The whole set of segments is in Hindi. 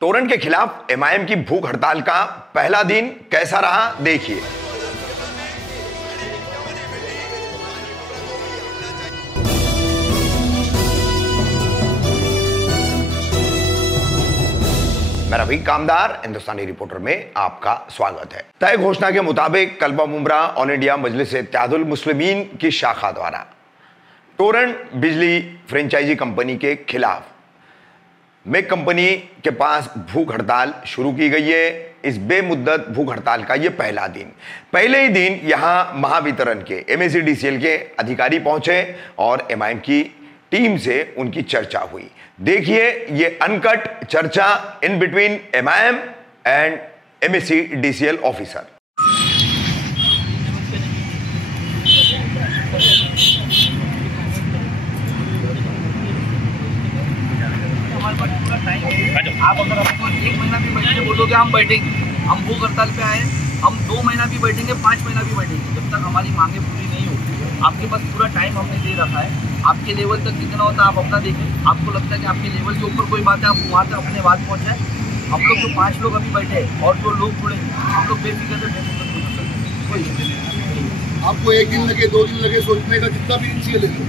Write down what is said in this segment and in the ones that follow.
टोरेंट के खिलाफ एमआईएम की भूख हड़ताल का पहला दिन कैसा रहा, देखिए। मैं रवि कामदार, हिंदुस्तानी रिपोर्टर में आपका स्वागत है। तय घोषणा के मुताबिक कल्बा मुमरा ऑल इंडिया मजलिस इत्तेहादुल मुस्लिमीन की शाखा द्वारा टोरेंट बिजली फ्रेंचाइजी कंपनी के खिलाफ मेक कंपनी के पास भूख हड़ताल शुरू की गई है। इस बेमुद्दत भूख हड़ताल का यह पहला दिन, पहले ही दिन यहां महावितरण के एमएसईडीसीएल के अधिकारी पहुंचे और एमआईएम की टीम से उनकी चर्चा हुई। देखिए ये अनकट चर्चा in between MIM and MSEDCL officer. आप अगर हमको 1 महीना भी बैठे बोलोगे हम बैठेंगे, हम भूख हड़ताल पे आए, हम 2 महीना भी बैठेंगे, 5 महीना भी बैठेंगे, जब तक हमारी मांगे पूरी नहीं होगी। आपके पास पूरा टाइम हमने दे रखा है, आपके लेवल तक कितना होता है आप अपना देखें। आपको लगता है कि आपके लेवल के ऊपर कोई बात है, आप वहाँ तक अपने बात पहुँचाए। हम लोग जो 5 लोग अभी बैठे हैं और जो लोग जुड़े हम लोग बेफिक्र से कोई आपको 1 दिन लगे 2 दिन लगे सोचने का, जितना भी इंची लगे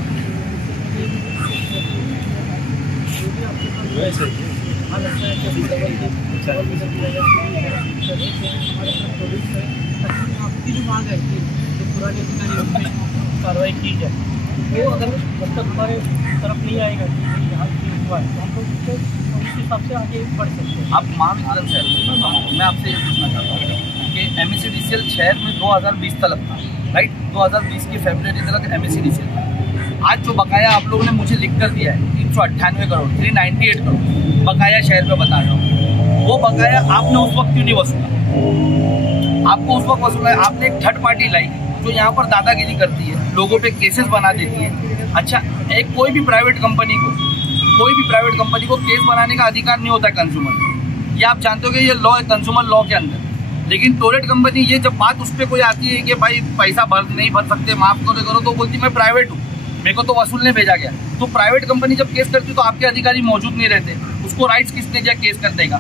आपकी जो मांग है कि जो पुराने अधिकारी कार्रवाई की जाए, वो अगर जब तक हमारे तरफ नहीं आएगा कि यहाँ हुआ है तो हम लोग उस हिसाब से आगे बढ़ सकते हैं। आप महावितरण शहर, मैं आपसे ये पूछना चाहता हूँ कि एमएसईडीसीएल शहर में 2020 तक था, राइट? 2020 की फरवरी तक एमएसईडीसीएल था। आज जो बकाया आप लोगों ने मुझे लिख कर दिया है 398 करोड़ 398 करोड़ बकाया शहर में बता रहा हूँ, वो बकाया आपने उस वक्त क्यों नहीं वसूला? आपको उस वक्त वसूला है, आपने एक थर्ड पार्टी लाई जो यहाँ पर दादागिरी करती है, लोगों पे केसेस बना देती है। अच्छा, एक कोई भी प्राइवेट कंपनी को केस बनाने का अधिकार नहीं होता कंज्यूमर, ये आप जानते हो कि ये लॉ है कंज्यूमर लॉ के अंदर। लेकिन टोरेंट कंपनी ये जब बात उस पर कोई आती है कि भाई पैसा नहीं भर सकते, माफ करो तो बोलती मैं प्राइवेट हूँ, मेरे को तो वसूलने भेजा गया। तो प्राइवेट कंपनी जब केस करती है तो आपके अधिकारी मौजूद नहीं रहते, उसको राइट्स किसने दिया केस कर देगा?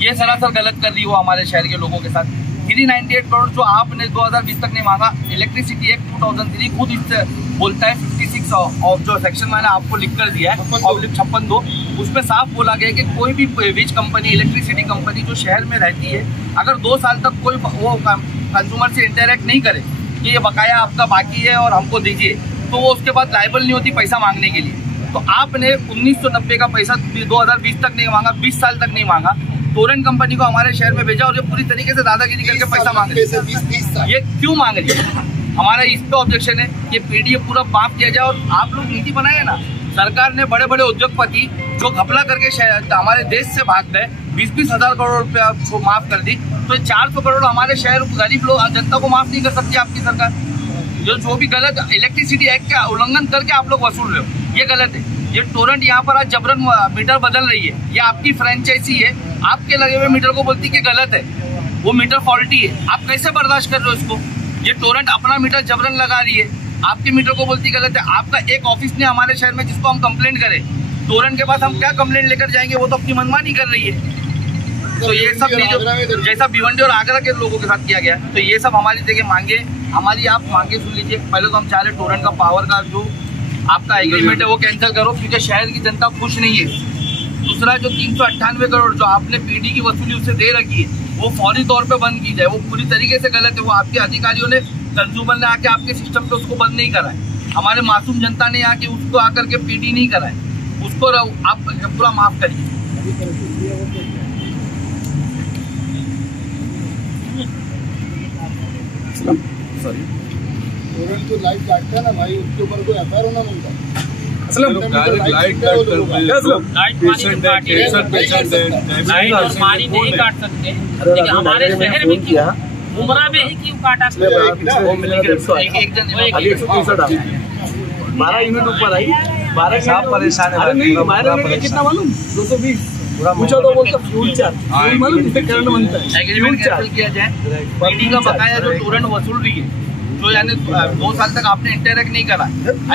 ये सरासर गलत कर रही हो हमारे शहर के लोगों के साथ। 398 करोड़ जो आपने 2020 तक नहीं मांगा, इलेक्ट्रिसिटी एक्ट 2003 खुद इससे बोलता है 56 और जो सेक्शन मैंने आपको लिख कर दिया है 56(2), उसमें साफ बोला गया कि कोई भी वीज कंपनी, इलेक्ट्रिसिटी कंपनी जो शहर में रहती है, अगर 2 साल तक कोई वो कंज्यूमर से इंटरेक्ट नहीं करे कि ये बकाया आपका बाकी है और हमको दीजिए, तो वो उसके बाद लायबल नहीं होती पैसा मांगने के लिए। तो आपने 1990 का पैसा 2020 तक नहीं मांगा, 20 साल तक नहीं मांगा, टोरेंट कंपनी को हमारे शहर में भेजा और ये पूरी तरीके से दादागिरी करके पैसा मांग रही है। ये क्यों मांग रही है? हमारा इस पे ऑब्जेक्शन है कि पीडीएफ पूरा माफ किया जाए। और आप लोग नीति बनाए ना, सरकार ने बड़े बड़े उद्योगपति जो घपला करके हमारे देश से भाग गए 20-20 हज़ार करोड़ रुपया माफ कर दी, तो 400 करोड़ हमारे शहर गरीब लोग जनता को माफ नहीं कर सकती आपकी सरकार। जो भी गलत इलेक्ट्रिसिटी एक्ट का उल्लंघन करके आप लोग वसूल रहे हो, ये गलत है। ये टोरेंट यहाँ पर आज जबरन मीटर बदल रही है, ये आपकी फ्रेंचाइजी है, आपके लगे हुए मीटर को बोलती कि गलत है, वो मीटर फॉल्टी है। आप कैसे बर्दाश्त कर रहे हो इसको? ये टोरेंट अपना मीटर जबरन लगा रही है, आपके मीटर को बोलती गलत है। आपका एक ऑफिस नहीं हमारे शहर में जिसको हम कंप्लेंट करें, टोरेंट के पास हम क्या कंप्लेंट लेकर जाएंगे? वो तो अपनी मनमानी कर रही है। तो ये सब जैसा भिवंडी और आगरा के लोगों के साथ किया गया, तो ये सब हमारी जगह मांगे, हमारी आप मांगे सुन लीजिए। पहले तो हम चाह रहे टोरेंट का पावर का जो आपका एग्रीमेंट है वो कैंसिल करो, क्योंकि शहर की जनता खुश नहीं है। दूसरा जो 398 करोड़ जो आपने पीडी की वसूली उससे दे रखी है, वो फौरी तौर पे बंद की जाए। वो पूरी तरीके से गलत है। वो आपके अधिकारियों ने, कंज्यूमर ने आके आपके सिस्टम पे उसको बंद नहीं करा है, हमारे मासूम जनता ने आके उसको आकर के पीडी नहीं करा है, उसको आप पूरा माफ करिए। सॉरी टोरेंट जो लाइट काटता है ना भाई, उसके ऊपर कोई एफआईआर होना बनता है। लाइट कट लाइट और पानी नहीं काट सकते, लेकिन हमारे शहर में क्यों, उमरा में ही क्यों काटा? 12 यूनिट ऊपर आई, 12 साहब परेशान है। कितना मालूम? 220 पूछा तो बोलता फ्यूल चार्ज, फ्यूल मालूम जिससे करंट बनता है। एग्रीमेंट कैंसिल किया जाए, पीडी का बकाया जो टोरेंट वसूल रही है, जो यानी 2 साल तक आपने इंटरैक्ट नहीं करा,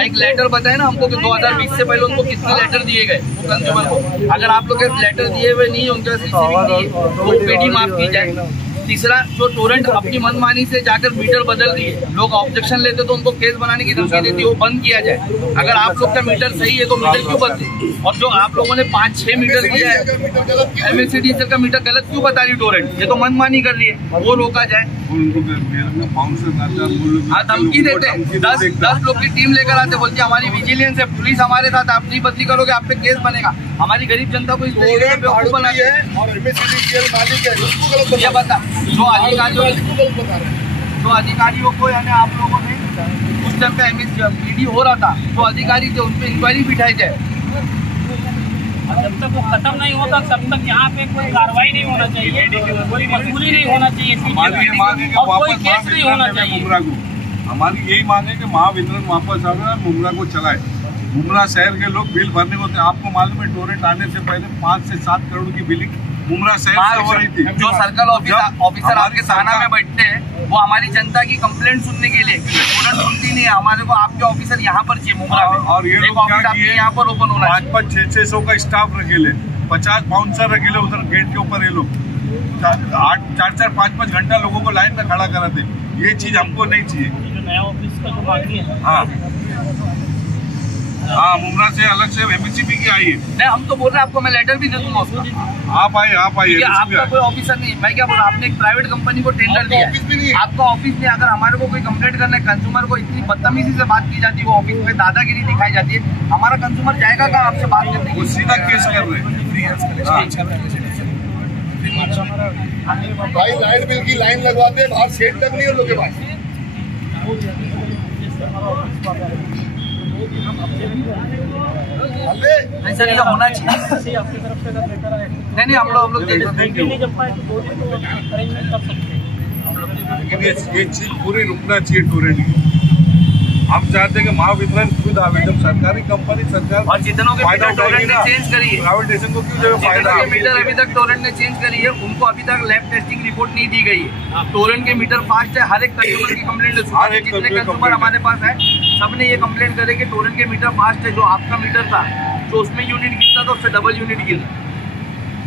एक लेटर बताए ना हमको कि 2020 से पहले उनको कितने लेटर दिए गए वो कंज्यूमर को, अगर आप लोग के लेटर दिए हुए नहीं होंगे तो पीडी माफ की जाए। तीसरा, जो टोरेंट अपनी मनमानी से जाकर मीटर बदल रही है, लोग ऑब्जेक्शन लेते तो उनको केस बनाने की धमकी देती है, वो बंद किया जाए। अगर आप लोग का मीटर सही है तो मीटर क्यों बदले? और जो आप लोगों ने 5-6 मीटर दिया है, MSCDCL का मीटर गलत क्यों बता रही टोरेंट? ये तो मनमानी कर रही है, वो रोका जाए। हाँ, धमकी देते हैं, 10 लोग की टीम लेकर आते, बोलती है हमारी विजिलेंस है, पुलिस हमारे साथ, आप नहीं बदली करोगे आप पे केस बनेगा। हमारी गरीब जनता को इस तरीके से बेवकूफ बनाती है। और MSCDCL मालिक है, उसको गलत बता ये बता, जो अधिकारियों को यानी आप लोगों ने उस टाइम पे MSPD हो रहा था, जो अधिकारी थे उन पे इंक्वायरी बिठाई जाए। जब तक वो खत्म नहीं होता तब तक यहाँ पे कोई कार्रवाई नहीं होना चाहिए, कोई मजबूरी नहीं होना चाहिए, और कोई केस नहीं होना चाहिए। हमारी यही मांग है कि महावितरण वापस आवे और मुमरा को चलाए। मुमरा शहर के लोग बिल भरने होते हैं। आपको मालूम है टोरेंट आने से पहले 5 से 7 करोड़ की बिलिंग मुमरा शहर से हो रही थी। जो सर्कल ऑफिसर आपके थाना में बैठते हैं वो हमारी जनता की कंप्लेंट सुनने के लिए, क्योंकि टोरेंट सुनती नहीं है, हमारे को आपके ऑफिसर यहाँ पर चाहिए मुमरा में। और ये लोग क्या किए, यहाँ पर ओपन होना 500-600 का स्टाफ रखेले, 50 बाउंसर रखेले उधर गेट के ऊपर। ये लोग 4-4, 5-5 घंटा लोगों को लाइन में खड़ा कराते। ये चीज हमको नहीं चाहिए। नया ऑफिस का जो बाकी है, हाँ, मुमरा से अलग से MSCB की आई है। नहीं, हम तो बोल रहे हैं आपको, मैं लेटर भी दे दूंगा उसका। आप आइए आपका कोई ऑफिसर नहीं, मैं क्या बोल रहा हूँ, आपने एक प्राइवेट कंपनी को टेंडर दिया, आपका ऑफिस में अगर हमारे को कोई कंप्लेंट करना है, कंज्यूमर को इतनी बदतमीजी से बात की जाती है, वो ऑफिस में दादागिरी दिखाई जाती है, हमारा कंज्यूमर जाएगा कहाँ आपसे बात करने? वो सीधा केस कर रहे हैं। भाई लाइट बिल की लाइन लगवाते हैं, बाहर सेट तक नहीं है लोगों के पास। नहीं सर, ये होना चाहिए। नहीं, हम लोग दे देते हैं। लेकिन ये चीज पूरी रुकना चाहिए टोरेंट की। हम चाहते हैं कि महावितरण खुद आवे, जब सरकारी कंपनी सरकार और जितनों के मीटर टोरेंट ने चेंज करी है, प्राइवेट स्टेशन को क्यों देवे फायदा? मीटर अभी तक टोरेंट ने चेंज करी है, उनको अभी तक लैब टेस्टिंग रिपोर्ट नहीं दी गई है। टोरेंट के मीटर फास्ट है, हर एक कंज्यूमर की कंप्लेंट है। जितने कंज्यूमर हमारे पास है सबने ये कंप्लेंट करे कि टोरेंट के मीटर फास्ट है। जो आपका मीटर था, जो उसमें यूनिट गिरता था उससे डबल यूनिट गिर।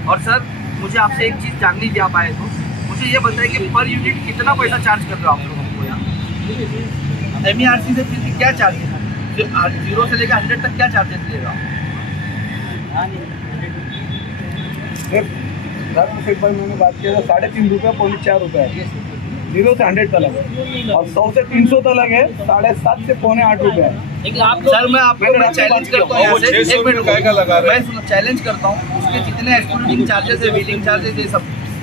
और सर, मुझे आपसे एक चीज जाननी थी, आप आए तो मुझे ये बताइए कि पर यूनिट कितना पैसा चार्ज कर रहे हो आप लोग हमको यहाँ? MERC से फिर क्या चार्जेस है? 0 से लेकर 100 तक क्या चार्जेस लेगा? मैंने बात किया था 3.5 रुपये, 4 रुपये है 0 से 100 तक है, और 100 से 300 तक है 7.5 से 8.25 रुपये है। सर, मैं आपको चैलेंज करता हूँ, मैं चैलेंज करता हूँ, उसके जितने एक्सक्लूडिंग चार्जेस है, वेटिंग चार्जेस है,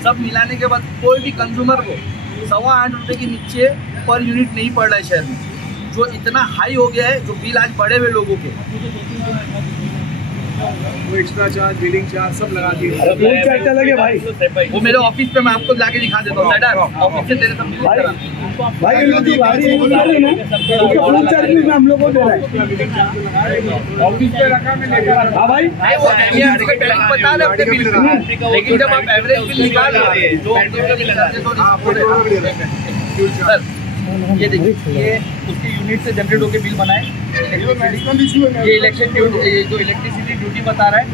सब मिलाने के बाद कोई भी कंज्यूमर को 8.25 रुपये के नीचे पर यूनिट नहीं पड़ रहा है शहर में। जो इतना हाई हो गया है, जो बिल आज बढ़े हुए लोगों के, वो एक्स्ट्रा चार्ज, बिलिंग चार्ज सब लगा दिए। फ्यूल चार्ज अलग है भाई, वो मेरे ऑफिस पे मैं आपको लाके दिखा देता हूँ। ऑफिस से तेरे सब भाई लोग जो गाड़ी यूज कर रहे हैं ना, उसका फ्यूल चार्ज भी हम लोग को दे रहा है। ऑफिस पे रखा मैं लेकर। हाँ भाई, वो MSCDCL का टैक्स बता रहे अपने बिल का, लेकिन जब आप एवरेज बिल निकाल रहे हैं, जो सर, ये देखिए, ये उसके यूनिट से जनरेट होकर बिल बनाए। ये इलेक्शन ड्यूटी, जो इलेक्ट्रिसिटी ड्यूटी बता रहा है,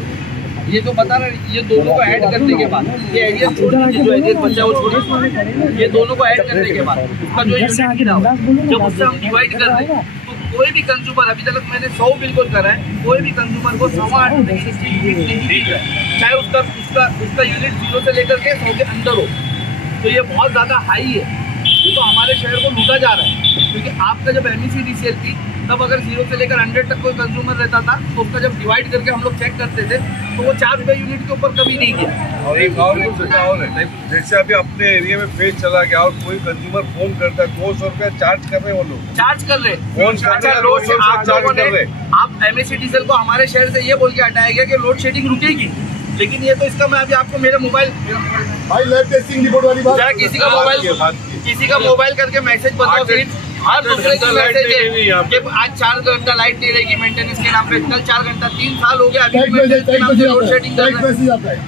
ये जो बता रहा है, ये दोनों को ऐड करने के बाद, ये एरिया छोड़ दीजिए, जो एरिया बचा वो छोड़, ये दोनों को ऐड करने के बाद उसका जो यूनिट गिरा, जब उससे हम डिवाइड कर दें, तो कोई भी कंज्यूमर, अभी तक मैंने 100 बिल को करा है, कोई भी कंज्यूमर को 8.25 रुपये की यूनिट नहीं दी है, चाहे उसका यूनिट 0 से लेकर के 100 के अंदर हो। तो ये बहुत ज़्यादा हाई है, ये तो हमारे शहर को लूटा जा रहा है। क्योंकि आपका जब MECDCL थी तब अगर 0 से लेकर 100 तक कोई कंज्यूमर रहता था तो उसका जब डिवाइड करके हम लोग चेक करते थे तो वो 4 रुपये यूनिट के ऊपर कभी नहीं गया। और एक और है, जैसे अभी अपने एरिया में फेज चला गया और कोई कंज्यूमर फोन करता है 200 रुपया चार्ज कर रहे हैं, वो लोग चार्ज कर रहे। अच्छा, आप MECDCL को हमारे शहर से ये बोल के हटाया गया कि लोड शेडिंग रुकेगी, लेकिन ये तो इसका मैं अभी आपको मेरे मोबाइल भाई लैब टेस्टिंग रिपोर्ट वाली बात, किसी का मोबाइल करके मैसेज बताओ, सिर्फ हर दूसरे का मैसेज है कि आज 4 घंटा लाइट नहीं रहेगी मेंटेनेंस के नाम पे, कल 4 घंटा, 3 साल हो गया अभी लोड शेडिंग कर रहे हैं,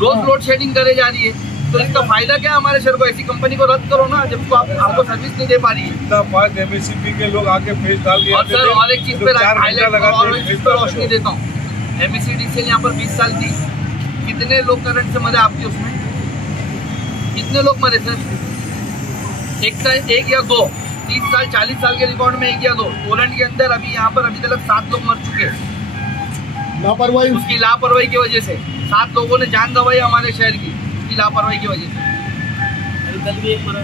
रोज लोड शेडिंग करे जा रही है। तो इसका फायदा क्या हमारे शहर को? ऐसी कंपनी को रद्द करो ना जब आपको सर्विस नहीं दे पा रही है। इतना फास्ट MSCP के लोग आके फेज डाल दिया। और सर और एक चीज पे रोशनी देता हूँ, MECDCL यहाँ पर 20 साल थी, कितने लोग करंट से मरे आपके उसमें? कितने लोग मरे सर? एक या दो? 30 साल 40 साल के रिकॉर्ड में 1 या 2। पोलैंड के अंदर अभी यहाँ पर अभी तक 7 लोग मर चुके हैं लापरवाही, उसकी लापरवाही की वजह से। 7 लोगों ने जान गंवाई हमारे शहर की उसकी लापरवाही की वजह से। कल भी एक मरा।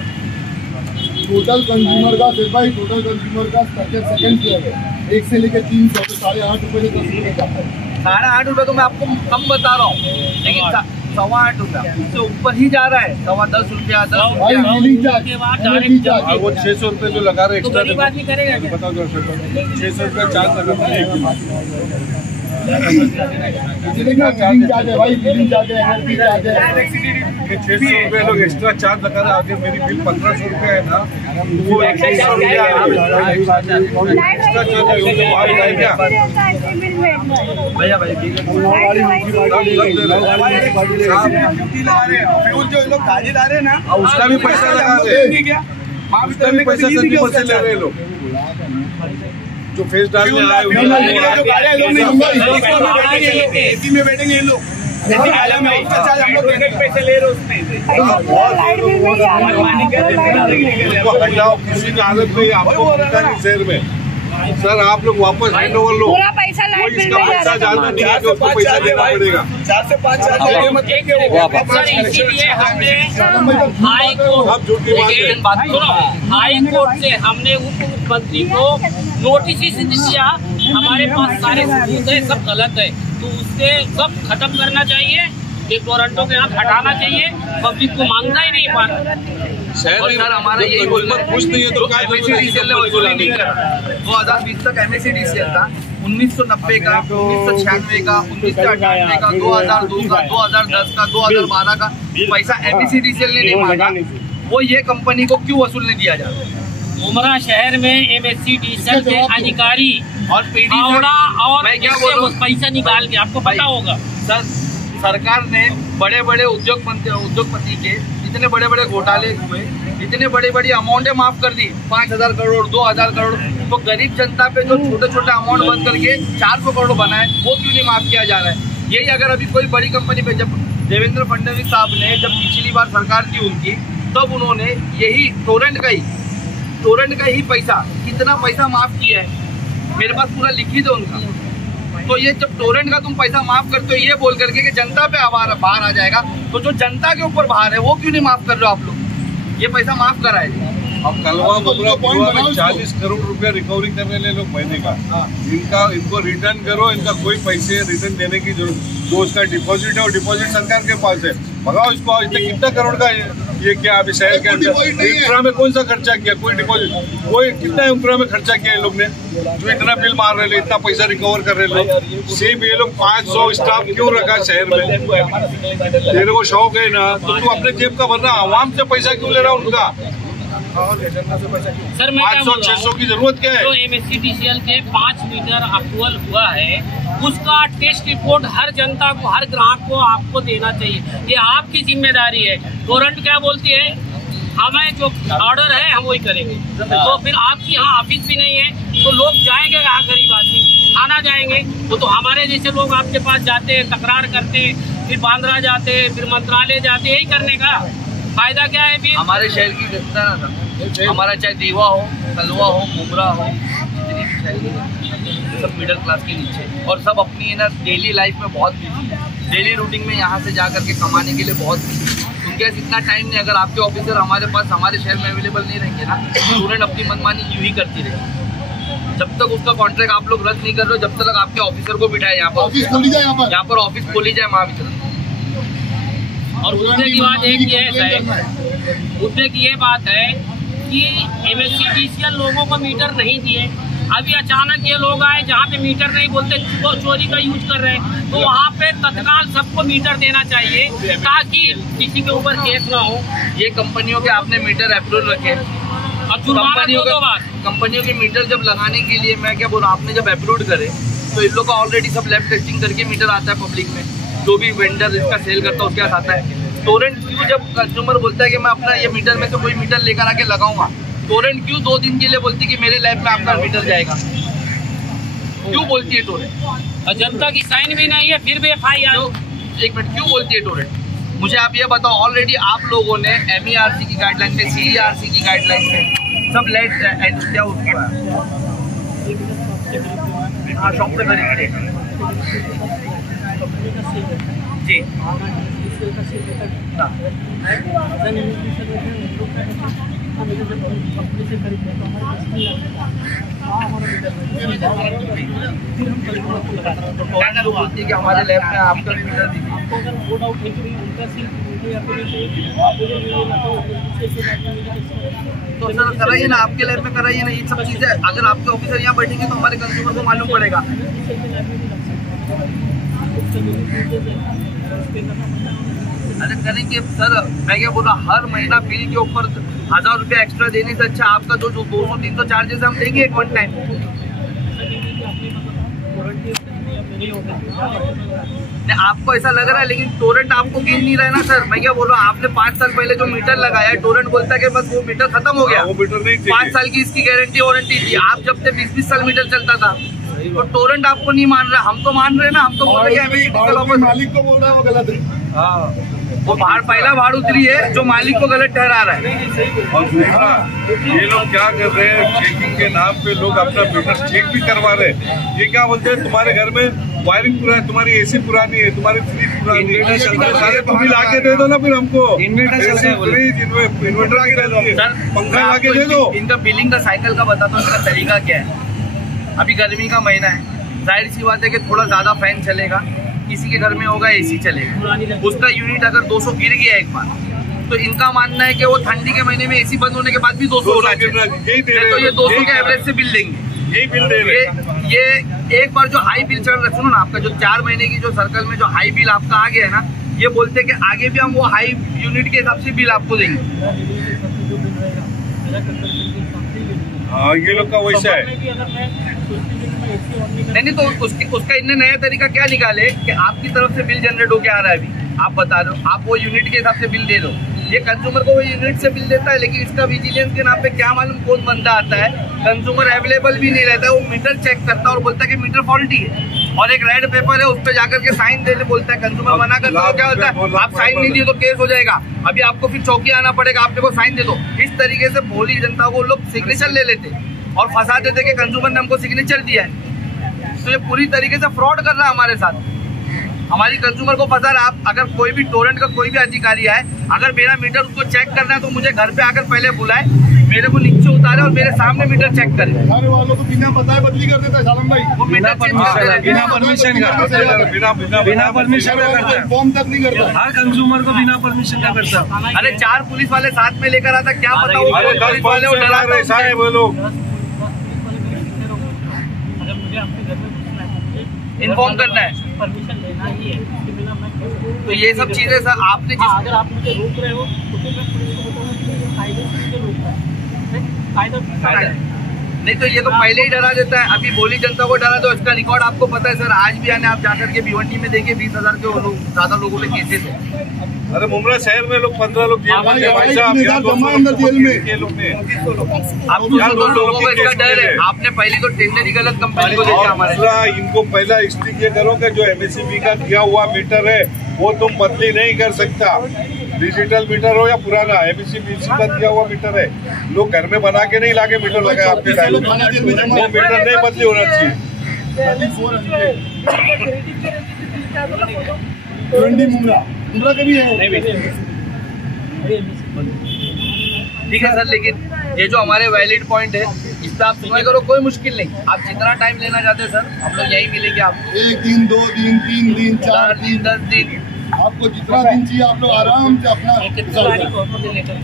टोटल कंज्यूमर का सिर्फ भाई टोटल कंज्यूमर का स्ट्रक्चर सेकंड फ्लोर है, 1 से लेकर 300 तो 8.5 रुपये तक सीधे जाता है। 8.5 रुपये तो मैं आपको कम बता रहा हूँ, लेकिन 8.25 रुपया उससे ऊपर ही जा रहा है। 10.25 रुपया, 10 भाई बिलिंग चार्ज, एनर्जी चार्ज, और वो 600 रुपये जो लगा रहे तो गरीब आदमी करेगा क्या? बताओ 600 रुपया चार्ज लगा रहे हैं। बिलिंग चार्ज है भाई, बिलिंग चार्ज है, एनर्जी चार्ज है। 600 रुपये लोग एक्स्ट्रा चार्ज लगा रहे हैं। आगे मेरी बिल 1500 रुपया है ना, वो 600 रुपया एक्स्ट्रा चार्ज है क्या? भैया भाई फ्यूल जो लोग गाड़ी ला रहे हैं ना, उसका भी पैसा लगा रहे हैं, उसका भी पैसा 70% ले रहे हैं लोग जो फेस डालने आए हुए में बैठेंगे ये लोग, पैसे ले रहे उसमें। हटाओ, किसी की हालत नहीं, आपको पता नहीं शहर में। सर आप लोग वापस हैंड ओवर लो, पूरा पैसा लाइट बिल में पैसा जानना नहीं है कि उसको पैसा देना पड़ेगा। 4 से 5 सर इसीलिए हमने हाई आप झूठी बात कोर्ट हाई कोर्ट से हमने उप मुख्यमंत्री को नोटिस दिया, हमारे पास सारे सबूत है, सब गलत है, तो उससे सब खत्म करना चाहिए, एक टोरंटो के यहाँ हटाना चाहिए, पब्लिक को मांगना ही नहीं पाना। और सर हमारा यही बोलना कुछ नहीं है तो MECDCL ने वसूली नहीं करा। 2020 तक MECDCL था, 1990 का, 1996 का, 1998 का, 2002 का, 2010 का, 2012 का पैसा MECDCL ने नहीं मांगा। वो ये कंपनी को क्यों वसूलने दिया जा रहा है? उमरा शहर में MECDCL के अधिकारी और पीडी और मैं क्या बोल रहा हूँ, पैसा निकाल के आपको पता होगा सर सरकार ने बड़े बड़े उद्योगपति के इतने बड़े बड़े घोटाले हुए, इतने बड़ी बड़ी अमाउंटें माफ कर दी, 5000 करोड़ 2000 करोड़, तो गरीब जनता पे जो छोटे छोटे अमाउंट बंद करके 400 करोड़ बनाए वो क्यों नहीं माफ किया जा रहा है? यही अगर अभी कोई बड़ी कंपनी पे, जब देवेंद्र फडणवीस साहब ने जब पिछली बार सरकार थी उनकी, तब उन्होंने यही टोरेंट का ही पैसा, कितना पैसा माफ किया है, मेरे पास पूरा लिखित है उनका। तो ये जब टोरेंट का तुम पैसा माफ करते हो ये बोल करके कि जनता पे बाहर आ जाएगा, तो जो जनता के ऊपर बाहर है वो क्यों नहीं माफ कर रहे हो आप लोग? ये पैसा माफ कराए। अब कलवा मुमरा में 40 करोड़ रुपया रिकवरी करने ले लोग महीने का, इनको रिटर्न करो, इनका कोई पैसे रिटर्न देने की जरूरत, जो उसका डिपॉजिट है वो डिपॉजिट सरकार के पास है, भगाओ इसको। इसने कितना करोड़ का ये क्या अभी शहर के अंदर इंफ्रा में कौन सा खर्चा किया? कोई डिपॉजिट, कोई कितना इंफ्रा में खर्चा किया इन लोग ने, जो इतना बिल मार रहे हैं, इतना पैसा रिकवर कर रहे लोग। सिर्फ ये लोग 500 स्टाफ क्यों रखा शहर में? तेरे को शौक है ना, तो तू अपने जेब का भरना, आवाम से पैसा क्यों ले रहा उनका? सर मैं 500-600 की जरूरत क्या है? जो MECDCL के 5 मीटर अप्रूवल हुआ है उसका टेस्ट रिपोर्ट हर जनता को, हर ग्राहक को आपको देना चाहिए, ये आपकी जिम्मेदारी है। टोरेंट क्या बोलती है, हमें जो ऑर्डर है हम वही करेंगे, तो फिर आपकी यहाँ ऑफिस भी नहीं है तो लोग जाएंगे कहाँ? गरीब आदमी थाना जाएंगे, वो तो हमारे जैसे लोग आपके पास जाते हैं, तकरार करते हैं, फिर बांद्रा जाते हैं, फिर मंत्रालय जाते, यही करने का फायदा क्या है? फिर हमारे शहर की जनता ना, हमारा चाहे देवा हो, कलवा हो, मुमरा हो, सब मिडिल क्लास के नीचे, और सब अपनी ना डेली लाइफ में बहुत बिजी है, डेली रूटीन में यहाँ से जा करके कमाने के लिए बहुत बिजी। गैस इतना टाइम नहीं, अगर आपके ऑफिसर हमारे पास हमारे शहर में अवेलेबल नहीं रहेंगे ना, स्टूडेंट अपनी मनमानी यूं ही करती रहेगी। जब तक उसका कॉन्ट्रैक्ट आप लोग रद्द नहीं कर रहे हो, जब तक आपके ऑफिसर को बिठाए यहाँ पर ऑफिस खोली जाए, यहाँ पर ऑफिस खोली जाए महावितरण। और मुद्दे की बात एक ये है, मुद्दे की ये बात है कि MSCDCL लोगों को मीटर नहीं दिए। अभी अचानक ये लोग आए जहाँ पे मीटर नहीं बोलते तो चोरी का यूज कर रहे हैं, तो वहाँ पे तत्काल सबको मीटर देना चाहिए ताकि किसी के ऊपर केस ना हो। ये कंपनियों के आपने मीटर अप्रूव रखे और कंपनियों के मीटर जब लगाने के लिए मैं क्या बोल रहा हूँ, आपने जब अप्रूव करे तो इन लोग का ऑलरेडी सब लैब टेस्टिंग करके मीटर आता है पब्लिक में, जो भी वेंडर इसका सेल करता है उसके पास आता है। टोरेंट क्यों जब कंज्यूमर बोलता है कि मैं अपना ये मीटर में से कोई मीटर लेकर आके लगाऊंगा, टोरेंट क्यों 2 दिन के लिए बोलती है कि मेरे लैब में आपका मीटर जाएगा? क्यों बोलती है टोरेंट? और जनता की साइन भी नहीं है फिर भी FIR। एक मिनट, क्यों बोलती है टोरेंट? मुझे आप ये बताओ, ऑलरेडी आप लोगों ने MERC की गाइडलाइन में, CERC की गाइडलाइन में सब लेट क्या उसका हाँ शॉप से खरीदते जी बोलती है कि हमारे लैब में आपका मीटर दीजिए। तो सर कराइए ना, आपके लैब में कराइए ना ये सब चीजें। अगर आपके ऑफिसर यहाँ बैठेंगे तो हमारे कंज्यूमर को मालूम पड़ेगा। अरे करेंगे सर, मैं क्या बोल रहा, हर महीना बिल के ऊपर 1000 रुपया एक्स्ट्रा देने से अच्छा आपका जो 200-300 चार्जेस हम देंगे एक वन टाइम। आपको ऐसा लग रहा है, लेकिन टोरेंट आपको गिन नहीं रहा है ना सर। मैं क्या बोल रहा हूँ, आपने 5 साल पहले जो मीटर लगाया है, टोरेंट बोलता है कि बस वो मीटर खत्म हो गया, वो मीटर नहीं 5 साल की इसकी गारंटी वारंटी थी। आप जब से 20-20 साल मीटर चलता था, तो टोरेंट आपको नहीं मान रहा, हम तो मान रहे हैं ना। हम तो बोल रहे हैं मालिक को बोल रहा है वो गलत है। वो पहला भाड़ उतरी है जो मालिक को गलत ठहरा रहा है। और दूसरा ये लोग क्या कर रहे हैं, चेकिंग के नाम पे लोग अपना मीटर चेक भी करवा रहे हैं। ये क्या बोलते हैं, तुम्हारे घर में वायरिंग पूरा है, तुम्हारी AC पुरानी है, तुम्हारी फ्रिज पुरानी है, सारे तुम भी लाके दे दो ना फिर हमको। फ्रिज इन्वर्टर आके दे दो, पंखा लाके दे दो। इनका बिलिंग का साइकिल का बता दो, इसका तरीका क्या है। अभी गर्मी का महीना है, जाहिर सी बात है कि थोड़ा ज्यादा फैन चलेगा, किसी के घर में होगा AC चलेगा, उसका यूनिट अगर 200 गिर गया एक बार, तो इनका मानना है कि वो ठंडी के महीने में AC बंद होने के बाद भी 200 होना चाहिए। तो ये 200 के एवरेज से बिल देंगे, यही बिल दे रहे हैं। ये एक बार जो हाई बिल चल रहा है, सुनो ना, आपका जो 4 महीने की जो सर्कल में जो हाई बिल आपका आ गया है ना, ये बोलते हैं कि आगे भी हम वो हाई यूनिट के हिसाब से बिल आपको देंगे। हाँ, ये लोग का वैसा है। नहीं तो उसका इनने नया तरीका क्या निकाले कि आपकी तरफ से बिल जनरेट होके आ रहा है। अभी आप बता रहे हो, आप वो यूनिट के हिसाब से बिल दे दो, ये कंज्यूमर को वो यूनिट से बिल देता है। लेकिन इसका विजिलेंस के नाम पे क्या मालूम कौन बंदा आता है, कंज्यूमर अवेलेबल भी नहीं रहता है, वो मीटर चेक करता है और बोलता है कि मीटर फॉल्टी है, और एक रेड पेपर है उस पर जाकर के साइन देने बोलता है। कंज्यूमर मना करता है, क्या होता है, आप साइन नहीं दिए तो केस हो जाएगा, अभी आपको फिर चौकी आना पड़ेगा, आपने को साइन दे दो। इस तरीके से भोली जनता को लोग सिग्नेचर ले लेते और फंसा देते कि कंज्यूमर ने हमको सिग्नेचर दिया है। तो ये पूरी तरीके से फ्रॉड कर रहा है हमारे साथ, हमारी कंज्यूमर को फंसा रहा है। आप अगर कोई भी टोरेंट का कोई भी अधिकारी है, अगर मेरा मीटर उसको चेक करना है तो मुझे घर पे आकर पहले बुलाए, मेरे को नीचे उतारे और मेरे सामने मीटर चेक करे। सारे वालों को बिना बताए बदली कर देता है सालम भाई, वो मीटर बिना परमिशन का, बिना परमिशन का करता है, फॉर्म तक नहीं करता। हर कंज्यूमर को बिना परमिशन का करता है। अरे 4 पुलिस वाले साथ में लेकर आता, क्या पता वो पुलिस वाले वो डरा ऐसा है वो लोग। इन्फॉर्म करना है, परमिशन लेना ही है, उसके बिना मैं तो ये सब चीजें सर आपने अगर आप मुझे रोक रहे हो तो फिर मैं पुलिस को बताऊंगा कि ये कायदे से मुझे रोक रहा है। नहीं तो ये तो पहले ही डरा देता है। अभी भोली जनता को डरा दो, इसका रिकॉर्ड आपको पता है सर। आज भी आने आप जाकर के भिवंडी में देखिए 20,000 के ज्यादा लोगों के केसेस है। अरे मुमरा शहर में लोग 15 लोग जेल में गए भाई साहब, अंदर जेल में लोग ने आप लोगों को इसका डर है, आपने पहले तो टेंडर ही गलत कंपनी को देखा हमारे। इनको पहला स्ट्रिक ये करो कि जो MSCB का दिया हुआ मीटर है वो तुम बदली नहीं कर सकता, डिजिटल मीटर हो या पुराना, MSCB का दिया हुआ मीटर है, लोग घर में बना के नहीं लाके मीटर लगाए आपके टाइम, वो मीटर नहीं बदली होना चाहिए। मुमरा कभी है ठीक है सर, लेकिन ये जो हमारे वैलिड पॉइंट है इस पर आप सुनवाई करो, कोई मुश्किल नहीं। आप जितना टाइम लेना चाहते हैं सर, हम लोग यही मिलेंगे आपको। 1 दिन 2 दिन 3 दिन 4 दिन 10 दिन आपको जितना दिन चाहिए आप लोग आराम से अपना लेकर